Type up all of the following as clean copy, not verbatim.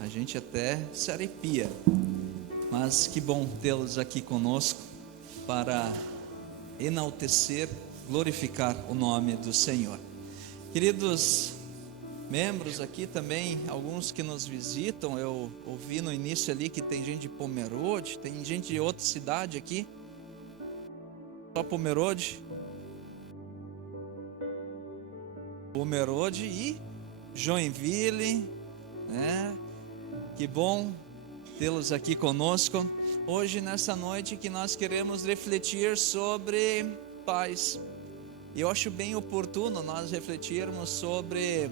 A gente até se arrepia, mas que bom tê-los aqui conosco para enaltecer, glorificar o nome do Senhor. Queridos membros aqui também, alguns que nos visitam, eu ouvi no início ali que tem gente de Pomerode, tem gente de outra cidade aqui, só Pomerode e Joinville, né? Que bom tê-los aqui conosco hoje, nessa noite que nós queremos refletir sobre pais. E eu acho bem oportuno nós refletirmos sobre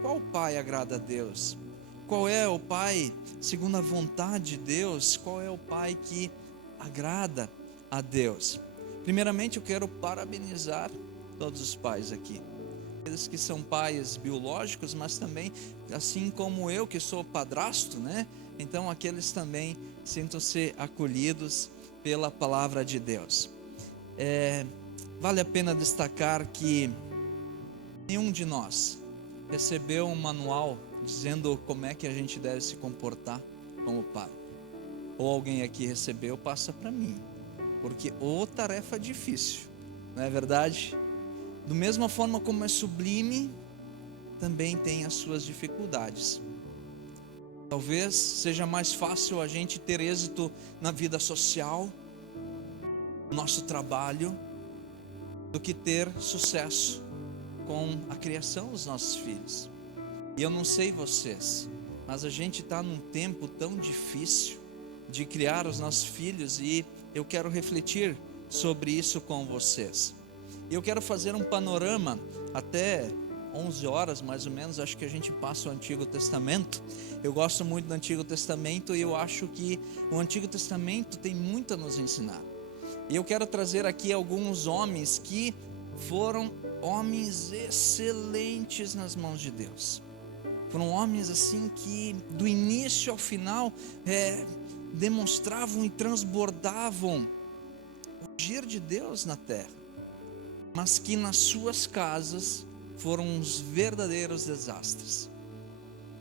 qual pai agrada a Deus, qual é o pai segundo a vontade de Deus, qual é o pai que agrada a Deus. Primeiramente eu quero parabenizar todos os pais aqui. aqueles que são pais biológicos, mas também, assim como eu, que sou padrasto, né? Então, aqueles também sintam-se acolhidos pela palavra de Deus. Vale a pena destacar que nenhum de nós recebeu um manual dizendo como é que a gente deve se comportar como pai. Ou alguém aqui recebeu, passa para mim, porque tarefa difícil, não é verdade? Da mesma forma como é sublime, também tem as suas dificuldades. Talvez seja mais fácil a gente ter êxito na vida social, no nosso trabalho, do que ter sucesso com a criação dos nossos filhos. E eu não sei vocês, mas a gente está num tempo tão difícil de criar os nossos filhos, e eu quero refletir sobre isso com vocês. Eu quero fazer um panorama até 11 horas mais ou menos, acho que a gente passa o Antigo Testamento. Eu gosto muito do Antigo Testamento e eu acho que o Antigo Testamento tem muito a nos ensinar. E eu quero trazer aqui alguns homens que foram homens excelentes nas mãos de Deus. Foram homens assim que do início ao final demonstravam e transbordavam o agir de Deus na terra, mas que nas suas casas foram uns verdadeiros desastres.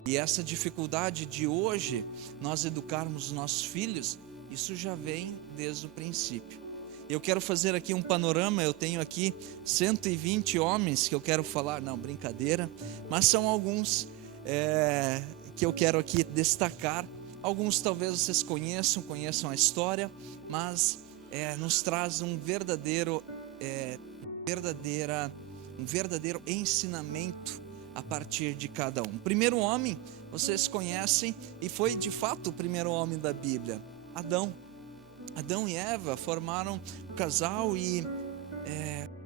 E essa dificuldade de hoje nós educarmos os nossos filhos, isso já vem desde o princípio. Eu quero fazer aqui um panorama. Eu tenho aqui 120 homens que eu quero falar, não, brincadeira, mas são alguns que eu quero aqui destacar. Alguns talvez vocês conheçam a história, mas nos traz um verdadeiro ensinamento a partir de cada um. O primeiro homem, vocês conhecem, e foi de fato o primeiro homem da Bíblia, Adão. Adão e Eva formaram um casal e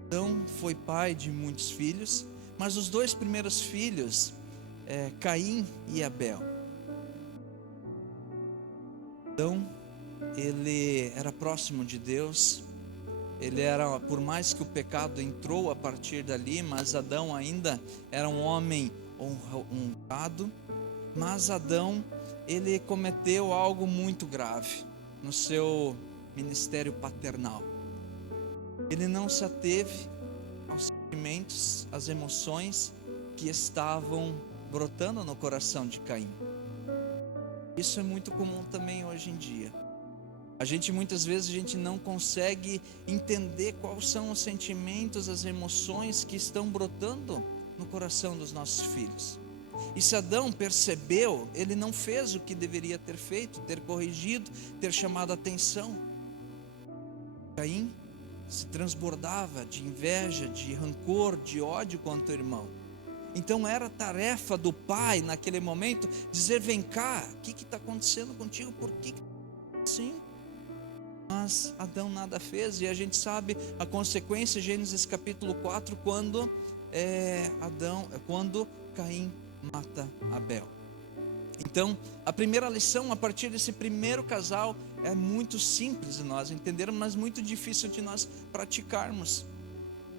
Adão foi pai de muitos filhos, mas os dois primeiros filhos, Caim e Abel. Adão, ele era próximo de Deus, ele era, por mais que o pecado entrou a partir dali, mas Adão ainda era um homem honrado. Mas Adão, ele cometeu algo muito grave no seu ministério paternal. Ele não se ateve aos sentimentos, às emoções que estavam brotando no coração de Caim. Isso é muito comum também hoje em dia. Muitas vezes a gente não consegue entender quais são os sentimentos, as emoções que estão brotando no coração dos nossos filhos. E se Adão percebeu, ele não fez o que deveria ter feito, ter corrigido, ter chamado a atenção. Caim se transbordava de inveja, de rancor, de ódio contra o irmão. Então era tarefa do pai naquele momento dizer: vem cá, o que está acontecendo contigo? Por que assim? Mas Adão nada fez, e a gente sabe a consequência, Gênesis capítulo 4, quando Caim mata Abel. Então, a primeira lição a partir desse primeiro casal é muito simples de nós entendermos, mas muito difícil de nós praticarmos,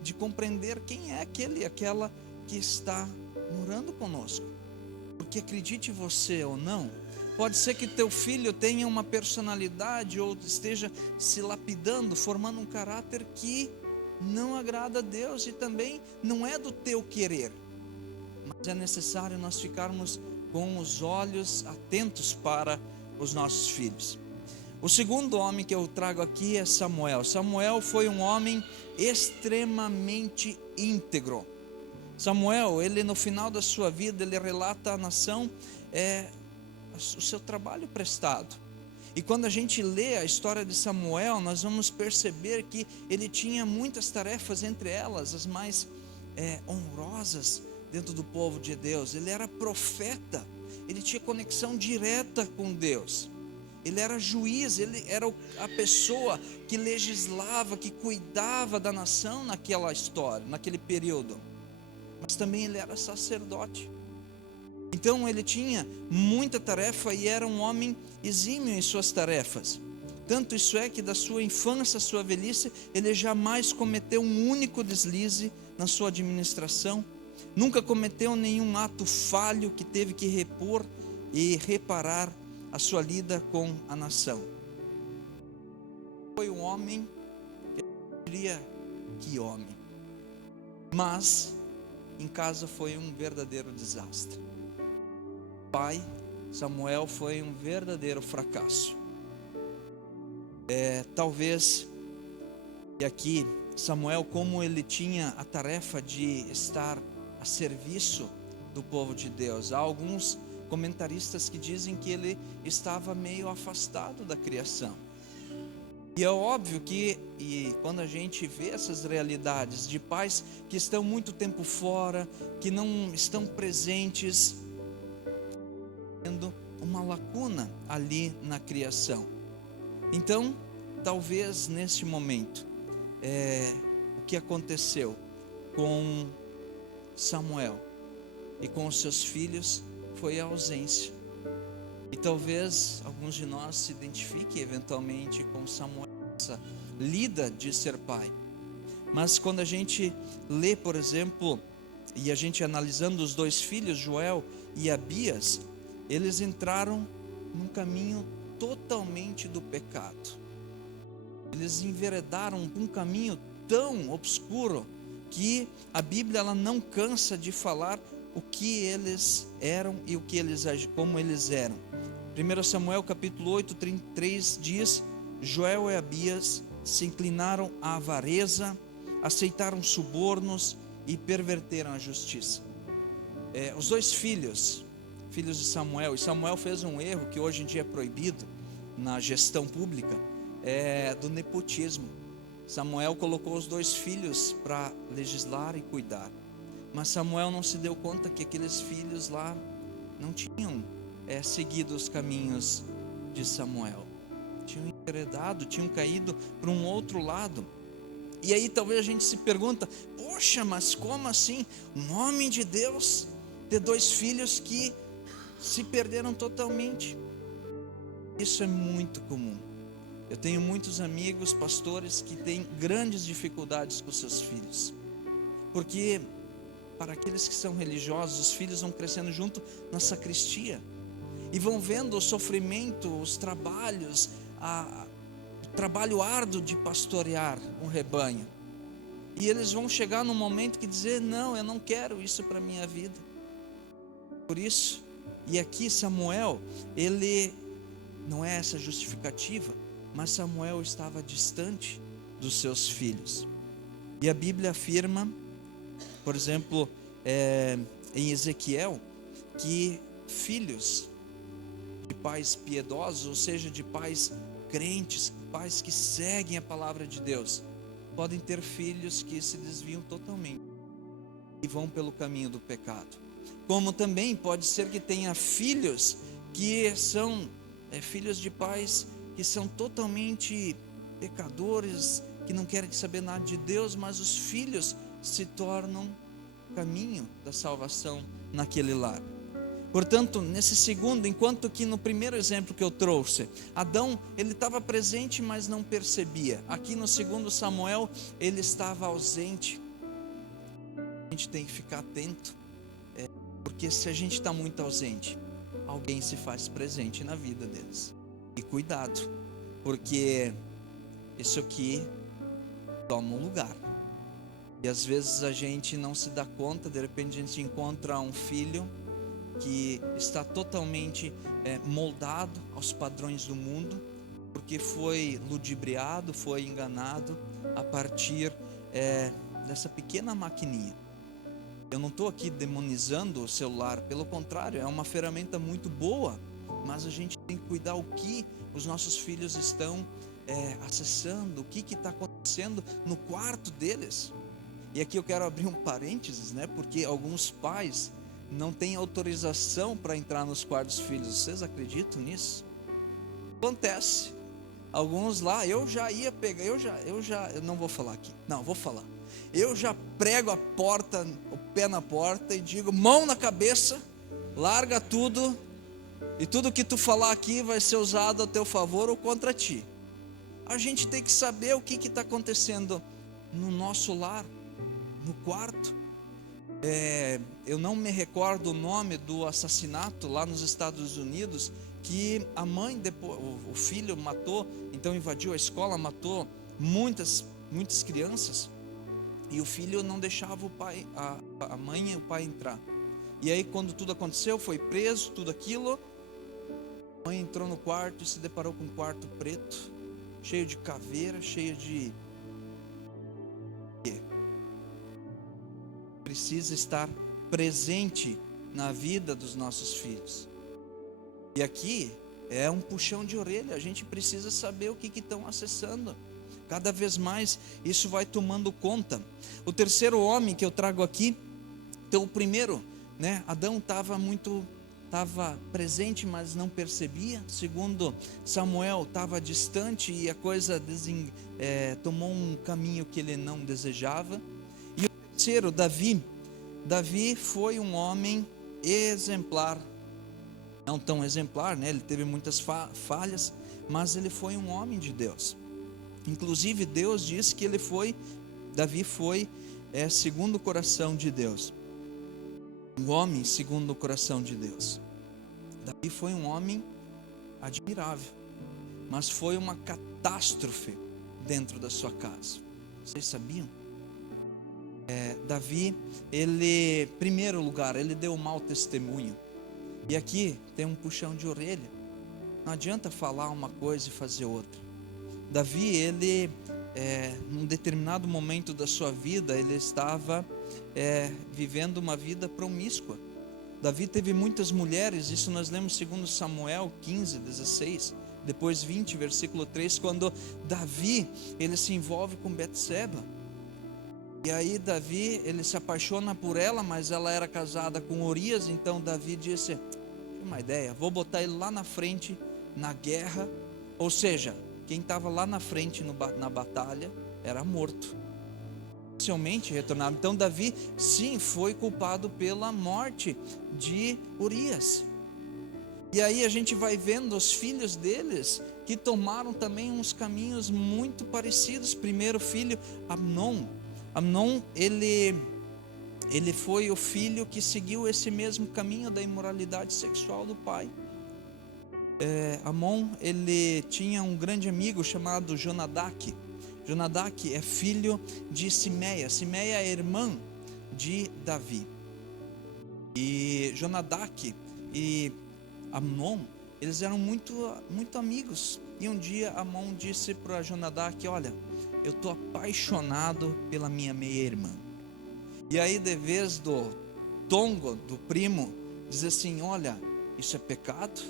de compreender quem é aquela que está morando conosco. Porque acredite você ou não, pode ser que teu filho tenha uma personalidade ou esteja se lapidando, formando um caráter que não agrada a Deus e também não é do teu querer. Mas é necessário nós ficarmos com os olhos atentos para os nossos filhos. O segundo homem que eu trago aqui é Samuel. Samuel foi um homem extremamente íntegro. Samuel, ele no final da sua vida, ele relata à nação o seu trabalho prestado. E quando a gente lê a história de Samuel, nós vamos perceber que ele tinha muitas tarefas, entre elas as mais honrosas dentro do povo de Deus. Ele era profeta, ele tinha conexão direta com Deus. Ele era juiz, ele era a pessoa que legislava, que cuidava da nação naquela história, naquele período. Mas também ele era sacerdote. Então ele tinha muita tarefa e era um homem exímio em suas tarefas. Tanto isso é que da sua infância à sua velhice, ele jamais cometeu um único deslize na sua administração nunca cometeu nenhum ato falho que teve que repor e reparar a sua lida com a nação. Foi um homem, eu diria que homem, mas em casa foi um verdadeiro desastre. O pai, Samuel, foi um verdadeiro fracasso. Talvez, e aqui Samuel, como ele tinha a tarefa de estar a serviço do povo de Deus, há alguns comentaristas que dizem que ele estava meio afastado da criação. E é óbvio que, quando a gente vê essas realidades de pais que estão muito tempo fora, que não estão presentes, tendo uma lacuna ali na criação. Então, talvez neste momento, o que aconteceu com Samuel e com os seus filhos foi a ausência. E talvez alguns de nós se identifiquem eventualmente com Samuel, essa lida de ser pai. Mas quando a gente lê, por exemplo, e a gente analisando os dois filhos, Joel e Abias, eles entraram num caminho totalmente do pecado. Eles enveredaram um caminho tão obscuro que a Bíblia ela não cansa de falar o que eles eram e como eles eram. 1 Samuel capítulo 8, 33 diz: Joel e Abias se inclinaram à avareza, aceitaram subornos e perverteram a justiça. Os dois filhos de Samuel, e Samuel fez um erro que hoje em dia é proibido na gestão pública, do nepotismo. Samuel colocou os dois filhos para legislar e cuidar, mas Samuel não se deu conta que aqueles filhos lá não tinham seguido os caminhos de Samuel, tinham enveredado, tinham caído para um outro lado. E aí talvez a gente se pergunta: poxa, mas como assim um homem de Deus ter dois filhos que se perderam totalmente? Isso é muito comum. Eu tenho muitos amigos pastores que têm grandes dificuldades com seus filhos, porque para aqueles que são religiosos, os filhos vão crescendo junto na sacristia e vão vendo o sofrimento, os trabalhos, o trabalho árduo de pastorear um rebanho, e eles vão chegar num momento que dizer: não, eu não quero isso para a minha vida. Por isso, e aqui Samuel, ele não é essa justificativa, mas Samuel estava distante dos seus filhos. E a Bíblia afirma, por exemplo, em Ezequiel, que filhos de pais piedosos, ou seja, de pais crentes, pais que seguem a palavra de Deus, podem ter filhos que se desviam totalmente e vão pelo caminho do pecado. Como também pode ser que tenha filhos que são filhos de pais que são totalmente pecadores, que não querem saber nada de Deus, mas os filhos se tornam caminho da salvação naquele lar. Portanto, nesse segundo, enquanto que no primeiro exemplo que eu trouxe, Adão, ele estava presente, mas não percebia. Aqui no segundo Samuel, ele estava ausente. A gente tem que ficar atento, porque se a gente está muito ausente, alguém se faz presente na vida deles. E cuidado, porque isso aqui toma um lugar. E às vezes a gente não se dá conta, de repente a gente encontra um filho que está totalmente moldado aos padrões do mundo, porque foi ludibriado, foi enganado a partir dessa pequena maquininha. Eu não estou aqui demonizando o celular, pelo contrário, é uma ferramenta muito boa, mas a gente tem que cuidar o que os nossos filhos estão acessando, o que está acontecendo no quarto deles. E aqui eu quero abrir um parênteses, porque alguns pais não têm autorização para entrar nos quartos dos filhos. Vocês acreditam nisso? Acontece. Alguns lá, eu já ia pegar, eu não vou falar aqui, não, vou falar. Eu já prego a porta, o pé na porta e digo: mão na cabeça, larga tudo, e tudo que tu falar aqui vai ser usado a teu favor ou contra ti. A gente tem que saber o que está acontecendo no nosso lar, no quarto. eu não me recordo o nome do assassinato lá nos Estados Unidos, que a mãe, depois, o filho matou, então invadiu a escola, matou muitas crianças, e o filho não deixava o pai, a mãe e o pai entrar. E aí, quando tudo aconteceu, foi preso, tudo aquilo, a mãe entrou no quarto e se deparou com um quarto preto, cheio de caveira, cheio de... Precisa estar presente na vida dos nossos filhos. E aqui é um puxão de orelha, a gente precisa saber o que estão acessando. Cada vez mais isso vai tomando conta. O terceiro homem que eu trago aqui, então o primeiro, né, Adão estava presente, mas não percebia. Segundo, Samuel estava distante e a coisa tomou um caminho que ele não desejava. E o terceiro, Davi foi um homem exemplar, não tão exemplar, né? Ele teve muitas falhas, mas ele foi um homem de Deus. Inclusive Deus diz que Davi foi segundo o coração de Deus, um homem segundo o coração de Deus. Davi foi um homem admirável, mas foi uma catástrofe dentro da sua casa. Vocês sabiam? Davi, ele, primeiro lugar, ele deu um mau testemunho. E aqui tem um puxão de orelha. Não adianta falar uma coisa e fazer outra. Davi, ele, num determinado momento da sua vida, ele estava vivendo uma vida promíscua. Davi teve muitas mulheres, isso nós lemos segundo Samuel 15, 16, depois 20, versículo 3, quando Davi, ele se envolve com Betseba. E aí Davi, ele se apaixona por ela, mas ela era casada com Urias, então Davi disse, uma ideia, vou botar ele lá na frente, na guerra, ou seja, quem estava lá na frente na batalha, era morto, facilmente retornado. Então Davi, sim, foi culpado pela morte de Urias. E aí a gente vai vendo os filhos deles, que tomaram também uns caminhos muito parecidos. Primeiro filho, Amnon, ele foi o filho que seguiu esse mesmo caminho da imoralidade sexual do pai. Amon, ele tinha um grande amigo chamado Jonadaque. Jonadaque é filho de Simeia. Simeia é irmã de Davi. E Jonadaque e Amnon, eles eram muito amigos. E um dia Amon disse para Jonadaque, olha, eu estou apaixonado pela minha meia-irmã. E aí, de vez do tongo, do primo, diz assim, olha, isso é pecado?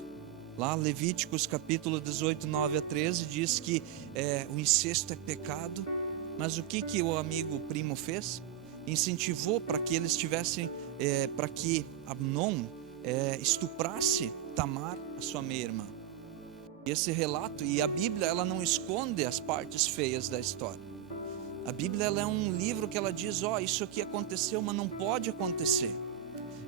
Lá Levíticos capítulo 18, 9 a 13 diz que o incesto é pecado. Mas o que o amigo primo fez? Incentivou para que eles tivessem, para que Amnon estuprasse Tamar, a sua meia-irmã. E esse relato, e a Bíblia, ela não esconde as partes feias da história. A Bíblia, ela é um livro que ela diz, isso aqui aconteceu, mas não pode acontecer.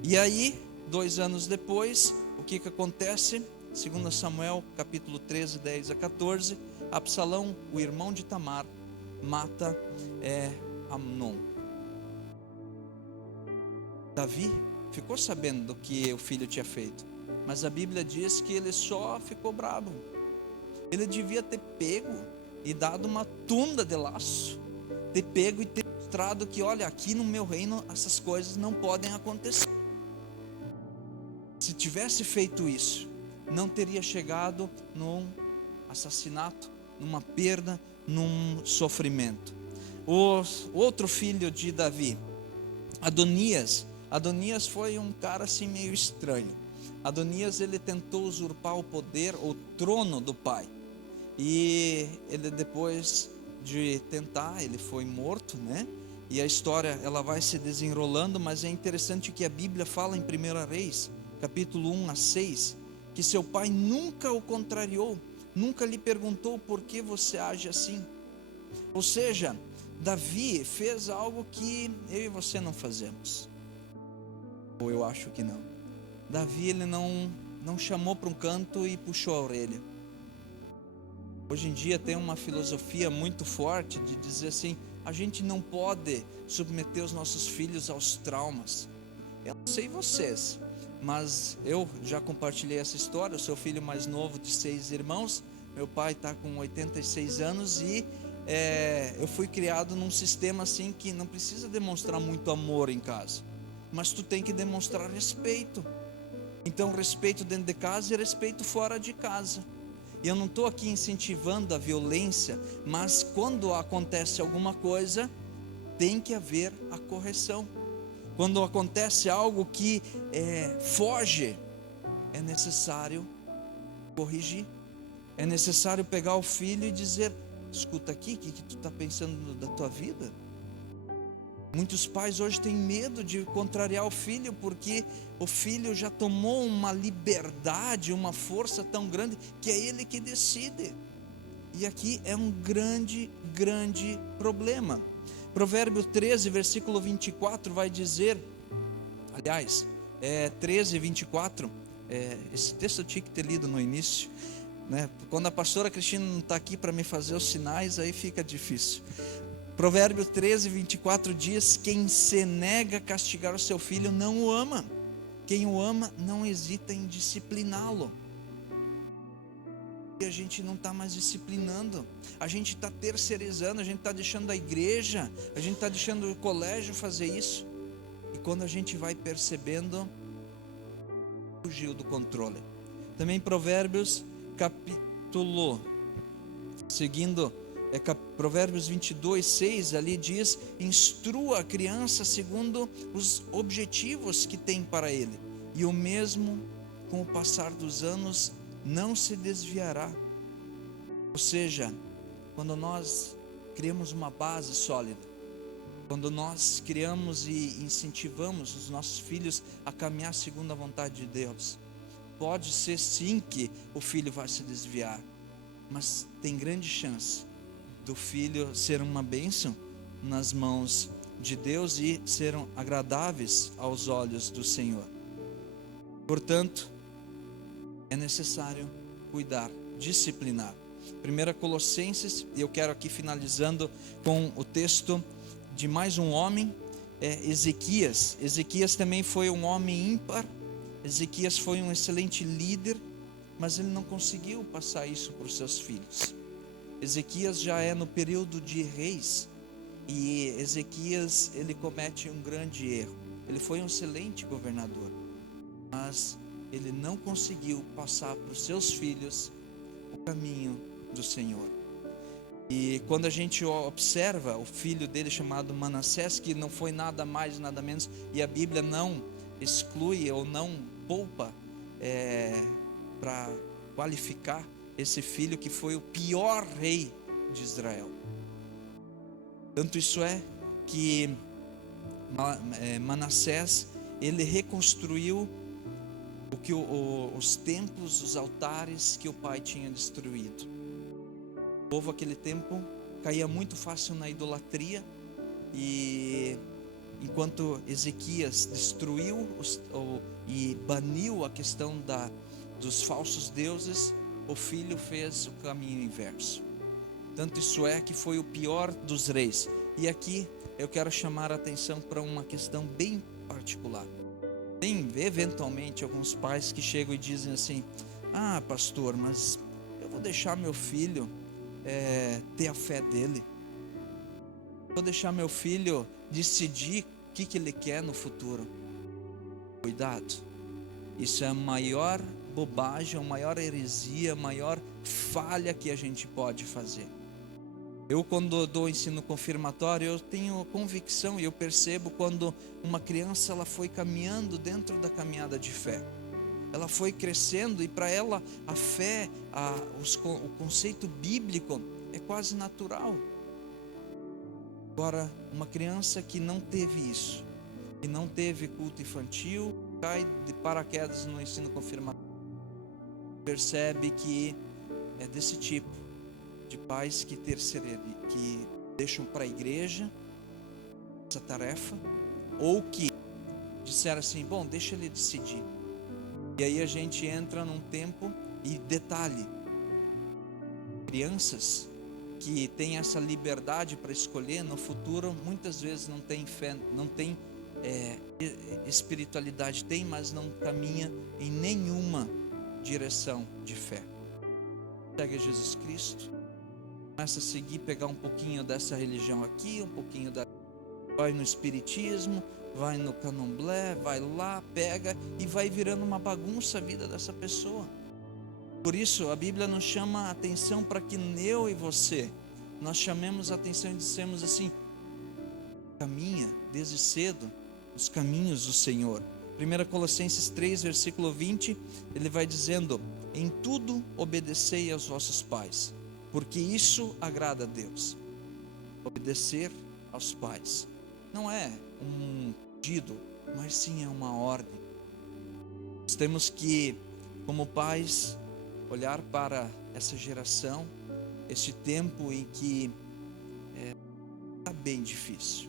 E aí, 2 anos depois, o que acontece? 2 Samuel, capítulo 13, 10 a 14, Absalão, o irmão de Tamar, mata Amnon. Davi ficou sabendo do que o filho tinha feito, mas a Bíblia diz que ele só ficou bravo. Ele devia ter pego e dado uma tunda de laço, ter pego e ter mostrado que, olha, aqui no meu reino essas coisas não podem acontecer. Se tivesse feito isso, não teria chegado num assassinato, numa perda, num sofrimento. O outro filho de Davi, Adonias foi um cara assim meio estranho. Adonias, ele tentou usurpar o poder, o trono do pai. E ele, depois de tentar, ele foi morto, né? E a história, ela vai se desenrolando, mas é interessante que a Bíblia fala em 1 Reis, capítulo 1 a 6, que seu pai nunca o contrariou, nunca lhe perguntou por que você age assim. Ou seja, Davi fez algo que eu e você não fazemos. Ou eu acho que não. Davi, ele não chamou para um canto e puxou a orelha. Hoje em dia tem uma filosofia muito forte de dizer assim, a gente não pode submeter os nossos filhos aos traumas. Eu não sei vocês, mas eu já compartilhei essa história. Eu sou o filho mais novo de 6 irmãos. Meu pai está com 86 anos e eu fui criado num sistema assim que não precisa demonstrar muito amor em casa, mas tu tem que demonstrar respeito. Então, respeito dentro de casa e respeito fora de casa. E eu não estou aqui incentivando a violência, mas quando acontece alguma coisa, tem que haver a correção. Quando acontece algo que foge, é necessário corrigir. É necessário pegar o filho e dizer: escuta aqui, o que tu está pensando da tua vida? Muitos pais hoje têm medo de contrariar o filho, porque o filho já tomou uma liberdade, uma força tão grande, que é ele que decide. E aqui é um grande, grande problema. Provérbio 13, versículo 24 vai dizer, aliás, 13, 24, esse texto eu tinha que ter lido no início, né? Quando a pastora Cristina não está aqui para me fazer os sinais, aí fica difícil. Provérbio 13, 24 diz: quem se nega a castigar o seu filho não o ama, quem o ama não hesita em discipliná-lo. E a gente não está mais disciplinando, a gente está terceirizando, a gente está deixando a igreja, a gente está deixando o colégio fazer isso. E quando a gente vai percebendo, fugiu do controle. Também Provérbios capítulo, seguindo, Provérbios 22, 6, ali diz: instrua a criança segundo os objetivos que tem para ele, e o mesmo com o passar dos anos não se desviará. Ou seja, quando nós criamos uma base sólida, quando nós criamos e incentivamos os nossos filhos a caminhar segundo a vontade de Deus, pode ser sim que o filho vai se desviar, mas tem grande chance do filho ser uma bênção nas mãos de Deus e serem agradáveis aos olhos do Senhor. Portanto, é necessário cuidar, disciplinar. 1 Colossenses, e eu quero aqui finalizando com o texto de mais um homem, Ezequias. Ezequias também foi um homem ímpar. Ezequias foi um excelente líder, mas ele não conseguiu passar isso para os seus filhos. Ezequias já é no período de reis, e Ezequias, ele comete um grande erro. Ele foi um excelente governador, mas ele não conseguiu passar para os seus filhos o caminho do Senhor. E quando a gente observa o filho dele chamado Manassés, que não foi nada mais nada menos, e a Bíblia não exclui ou não poupa para qualificar esse filho, que foi o pior rei de Israel. Tanto isso é que Manassés, ele reconstruiu os templos, os altares que o pai tinha destruído. O povo naquele tempo caía muito fácil na idolatria, e enquanto Ezequias destruiu e baniu a questão dos falsos deuses, o filho fez o caminho inverso. Tanto isso é que foi o pior dos reis. E aqui eu quero chamar a atenção para uma questão bem particular. Tem eventualmente alguns pais que chegam e dizem assim: ah, pastor, mas eu vou deixar meu filho ter a fé dele, vou deixar meu filho decidir o que ele quer no futuro. Cuidado, isso é a maior bobagem, a maior heresia, a maior falha que a gente pode fazer. Eu, quando dou ensino confirmatório, eu tenho convicção e eu percebo quando uma criança ela foi caminhando dentro da caminhada de fé, ela foi crescendo, e para ela a fé, o conceito bíblico é quase natural. Agora, uma criança que não teve isso, que não teve culto infantil, cai de paraquedas no ensino confirmatório, percebe que é desse tipo de pais que deixam para a igreja essa tarefa, ou que disseram assim: bom, deixa ele decidir. E aí a gente entra num tempo, e detalhe, crianças que tem essa liberdade para escolher, no futuro muitas vezes não tem fé, não tem espiritualidade, tem, mas não caminha em nenhuma direção de fé. Segue Jesus Cristo, começa a seguir, pegar um pouquinho dessa religião aqui, um pouquinho da... vai no espiritismo, vai no candomblé, vai lá, pega e vai virando uma bagunça a vida dessa pessoa. Por isso a Bíblia nos chama a atenção para que eu e você, nós chamemos a atenção e dissemos assim: caminha desde cedo os caminhos do Senhor. 1 Colossenses 3, versículo 20, ele vai dizendo: em tudo obedecei aos vossos pais, porque isso agrada a Deus. Obedecer aos pais não é um pedido, mas sim é uma ordem. Nós temos que, como pais, olhar para essa geração, este tempo em que está bem difícil.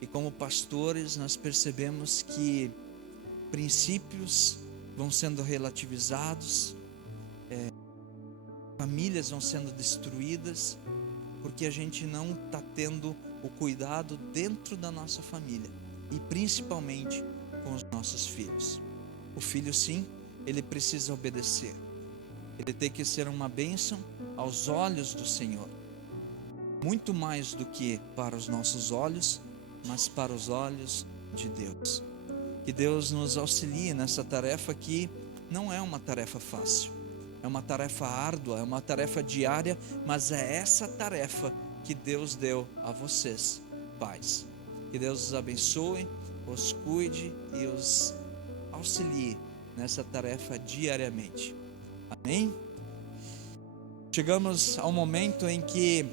E como pastores nós percebemos que princípios vão sendo relativizados, famílias vão sendo destruídas, porque a gente não está tendo o cuidado dentro da nossa família e principalmente com os nossos filhos. O filho, sim, ele precisa obedecer, ele tem que ser uma bênção aos olhos do Senhor, muito mais do que para os nossos olhos, mas para os olhos de Deus. Que Deus nos auxilie nessa tarefa, que não é uma tarefa fácil, é uma tarefa árdua, é uma tarefa diária, mas é essa tarefa que Deus deu a vocês, pais. Que Deus os abençoe, os cuide e os auxilie nessa tarefa diariamente. Amém? Chegamos ao momento em que,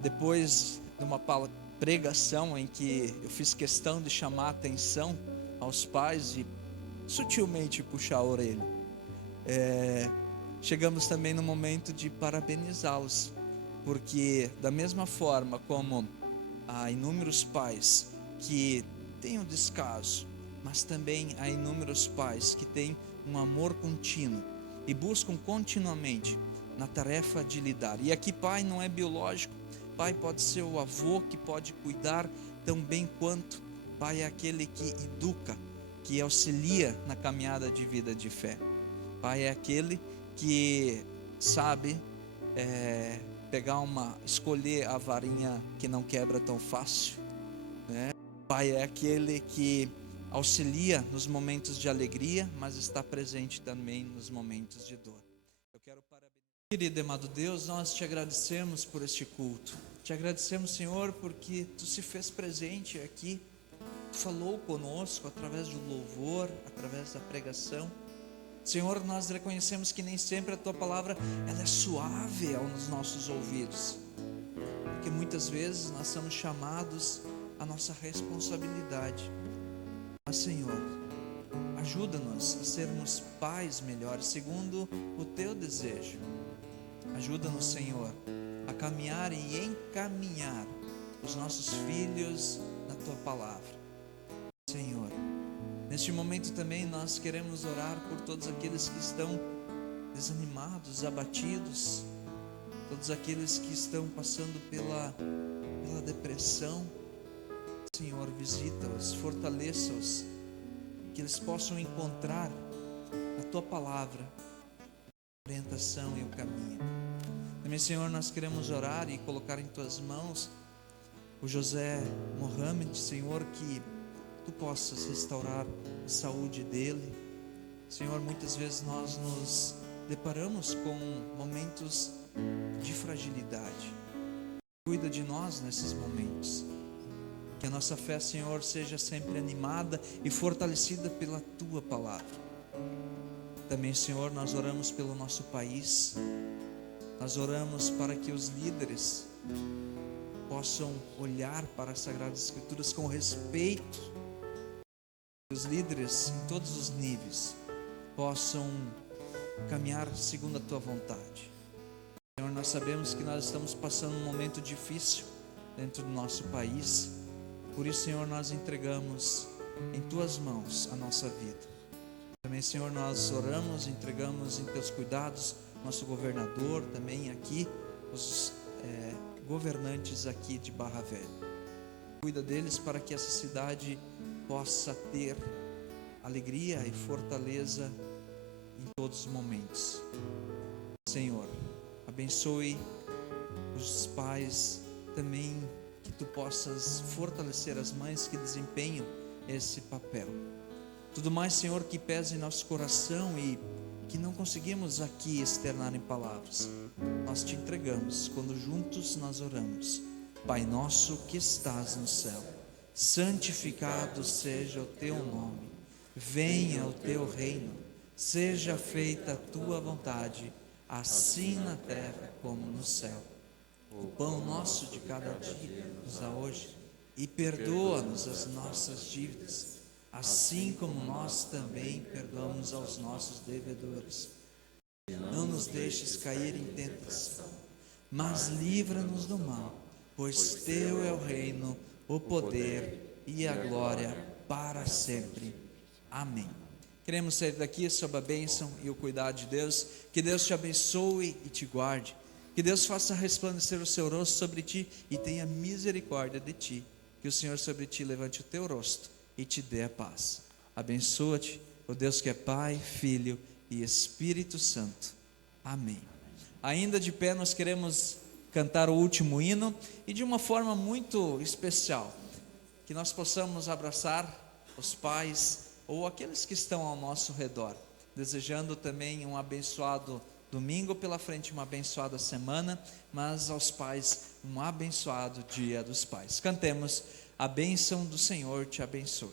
depois de uma pregação em que eu fiz questão de chamar a atenção aos pais e sutilmente puxar a orelha, chegamos também no momento de parabenizá-los, porque da mesma forma como há inúmeros pais que têm o descaso, mas também há inúmeros pais que têm um amor contínuo e buscam continuamente na tarefa de lidar. E aqui pai não é biológico, pai pode ser o avô que pode cuidar tão bem quanto. Pai é aquele que educa, que auxilia na caminhada de vida de fé. Pai é aquele que sabe escolher a varinha que não quebra tão fácil, né? Pai é aquele que auxilia nos momentos de alegria, mas está presente também nos momentos de dor. Eu quero parabenizar. Querido e amado Deus, nós te agradecemos por este culto. Te agradecemos, Senhor, porque Tu se fez presente aqui. Tu falou conosco através do louvor, através da pregação. Senhor, nós reconhecemos que nem sempre a Tua palavra ela é suave aos nossos ouvidos, porque muitas vezes nós somos chamados à nossa responsabilidade. Mas, Senhor, ajuda-nos a sermos pais melhores, segundo o Teu desejo. Ajuda-nos, Senhor, a caminhar e encaminhar os nossos filhos na Tua palavra. Senhor, neste momento também nós queremos orar por todos aqueles que estão desanimados, abatidos, todos aqueles que estão passando pela depressão. Senhor, visita-os, fortaleça-os, que eles possam encontrar a Tua palavra, a orientação e o caminho. Também, Senhor, nós queremos orar e colocar em Tuas mãos o José Mohamed, Senhor, que Tu possas restaurar a saúde dele. Senhor, muitas vezes nós nos deparamos com momentos de fragilidade. Cuida de nós nesses momentos. Que a nossa fé, Senhor, seja sempre animada e fortalecida pela Tua palavra. Também, Senhor, nós oramos pelo nosso país. Nós oramos para que os líderes possam olhar para as Sagradas Escrituras com respeito. Os líderes em todos os níveis possam caminhar segundo a Tua vontade. Senhor, nós sabemos que nós estamos passando um momento difícil dentro do nosso país. Por isso, Senhor, nós entregamos em Tuas mãos a nossa vida. Também, Senhor, nós oramos, entregamos em Teus cuidados nosso governador, também aqui os governantes aqui de Barra Velha. Cuida deles para que essa cidade possa ter alegria e fortaleza em todos os momentos. Senhor, abençoe os pais também, que tu possas fortalecer as mães que desempenham esse papel. Tudo mais, Senhor, que pesa em nosso coração e que não conseguimos aqui externar em palavras, nós te entregamos quando juntos nós oramos. Pai nosso que estás no céu, santificado seja o teu nome, venha o teu reino, seja feita a tua vontade, assim na terra como no céu. O pão nosso de cada dia nos dá hoje, e perdoa-nos as nossas dívidas, assim como nós também perdoamos aos nossos devedores. Não nos deixes cair em tentação, mas livra-nos do mal, pois teu é o reino, o poder e a glória para sempre. Amém. Queremos sair daqui sob a bênção e o cuidado de Deus. Que Deus te abençoe e te guarde. Que Deus faça resplandecer o seu rosto sobre ti e tenha misericórdia de ti. Que o Senhor sobre ti levante o teu rosto e te dê a paz. Abençoa-te, o Deus que é Pai, Filho e Espírito Santo. Amém. Ainda de pé, nós queremos cantar o último hino, e de uma forma muito especial, que nós possamos abraçar os pais ou aqueles que estão ao nosso redor, desejando também um abençoado domingo pela frente, uma abençoada semana, mas aos pais um abençoado Dia dos Pais. Cantemos: a bênção do Senhor te abençoe.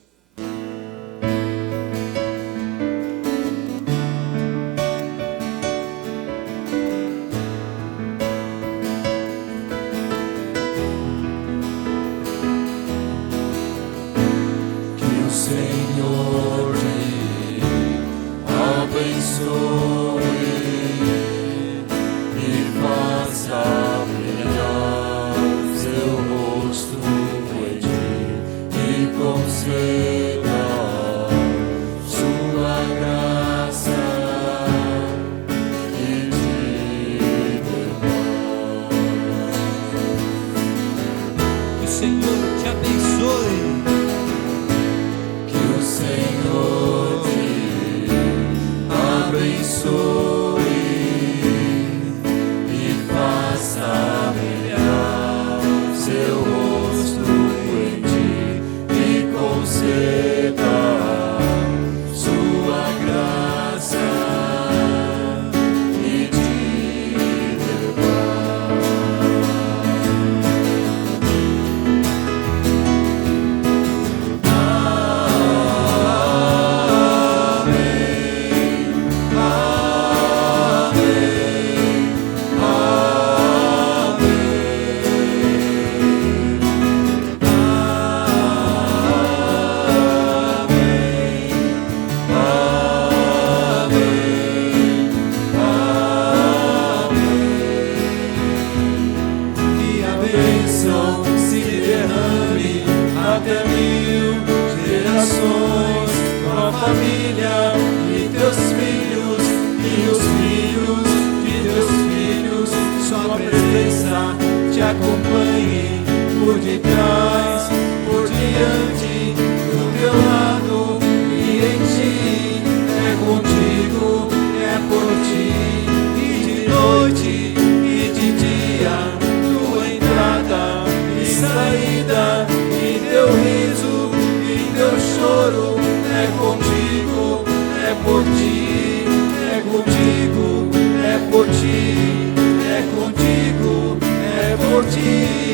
É contigo, é por ti.